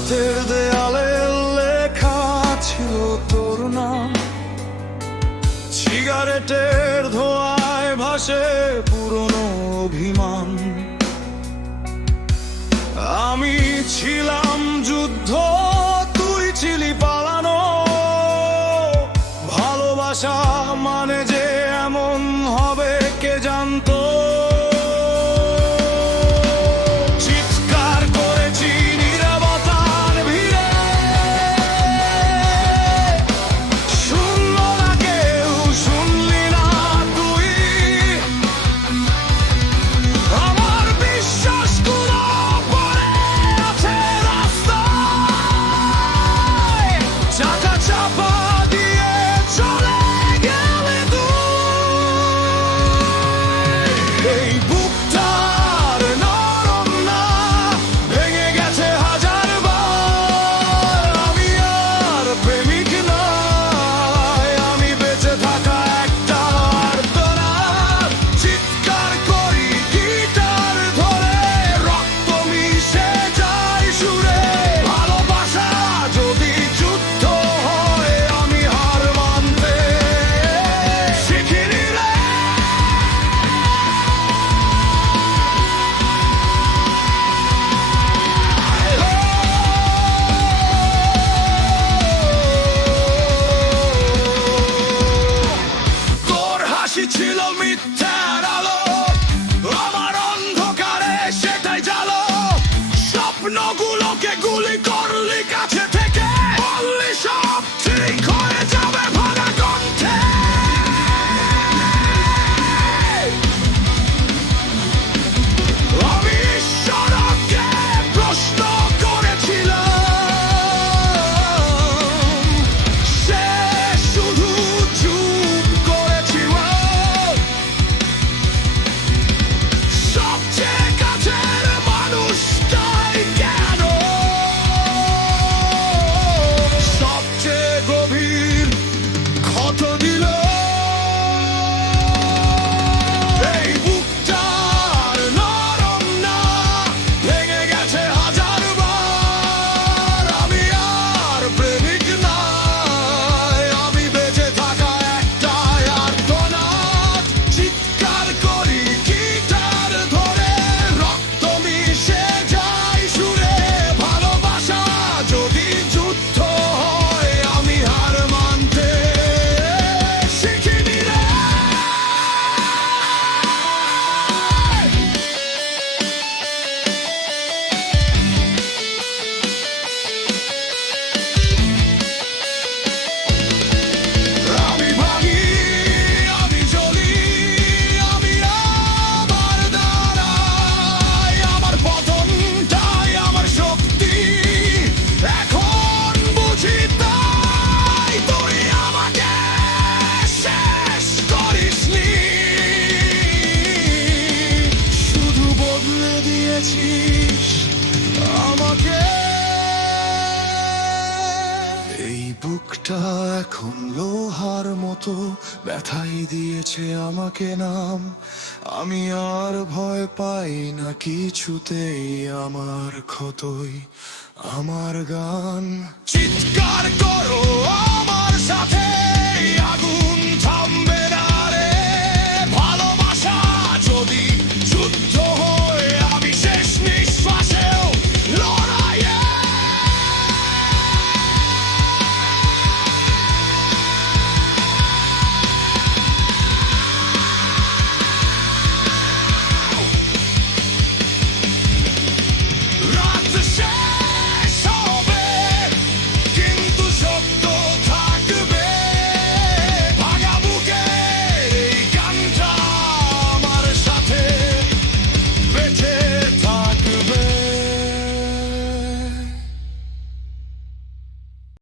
রাতের দেয়ালে লেখা ছিল তোর নাম, সিগারেটের ধোঁয়ায় ভাসে পুরনো অভিমান। আমি ছিলাম যুদ্ধ, তুই ছিলি পালানো। ভালোবাসা মানে যে এমন হবে কে জানতো। চিৎকার করেছি নীরবতার ভিড়ে, শুনলো না কেউ, শুনলি না তুই। আমার বিশ্বাসগুলো পড়ে আছে রাস্তায়, চাকা চাপা দিয়ে চলে গেলে তুই। এই বুকটার নরম না, ভেঙে গেছে হাজার বার। আমি আর প্রেমিক নয়, আমি বেঁচে থাকা একটা আর্তনাদ। চিৎকার করি গিটার ধরে, রক্ত মিশে যায় সুরে। ভালোবাসা যদি যুদ্ধ হয়, আমি হার মানতে শিখিনি রে। তোর হাসি ছিল মিথ্যার আলো, আমার অন্ধকারে সেটাই জালো। স্বপ্নগুলোকে গুলি করলি কাছে থেকে, বললি সব ঠিক হয়ে যাবে ভাঙা কণ্ঠে। আমি ঈশ্বরকে প্রশ্ন করেছিলাম, সে শুধু চুপ করেছিল। সবচেয়ে কাছের মানুষটাই কেন সবচেয়ে গভীর ক্ষত দিল। এই বুকটার নরম না, ভেঙে গেছে হাজার বার। আমি আর প্রেমিক নয়, আমি বেঁচে থাকা একটাই আর্তনাদ। চিৎকার করি গিটার ধরে, রক্ত মিশে যায় সুরে। ভালোবাসা যদি যুদ্ধ হয়, আমি হার মানতে শিখিনি রে। আমি ভাঙি, আমি জ্বলি, আমি আবার দাঁড়াই। আমার পতনটাই আমার শক্তি, এখন বুঝি তাই। তুই আমাকে শেষ করিসনি, শুধু বদলে দিয়েছিস আমাকে। এই বুকটা এখন লোহার মতো, ব্যথাই দিয়েছে আমাকে নাম। আমি আর ভয় পাই না কিছুতেই, আমার ক্ষতই আমার গান। চিৎকার করো আমার সাথে, আগুন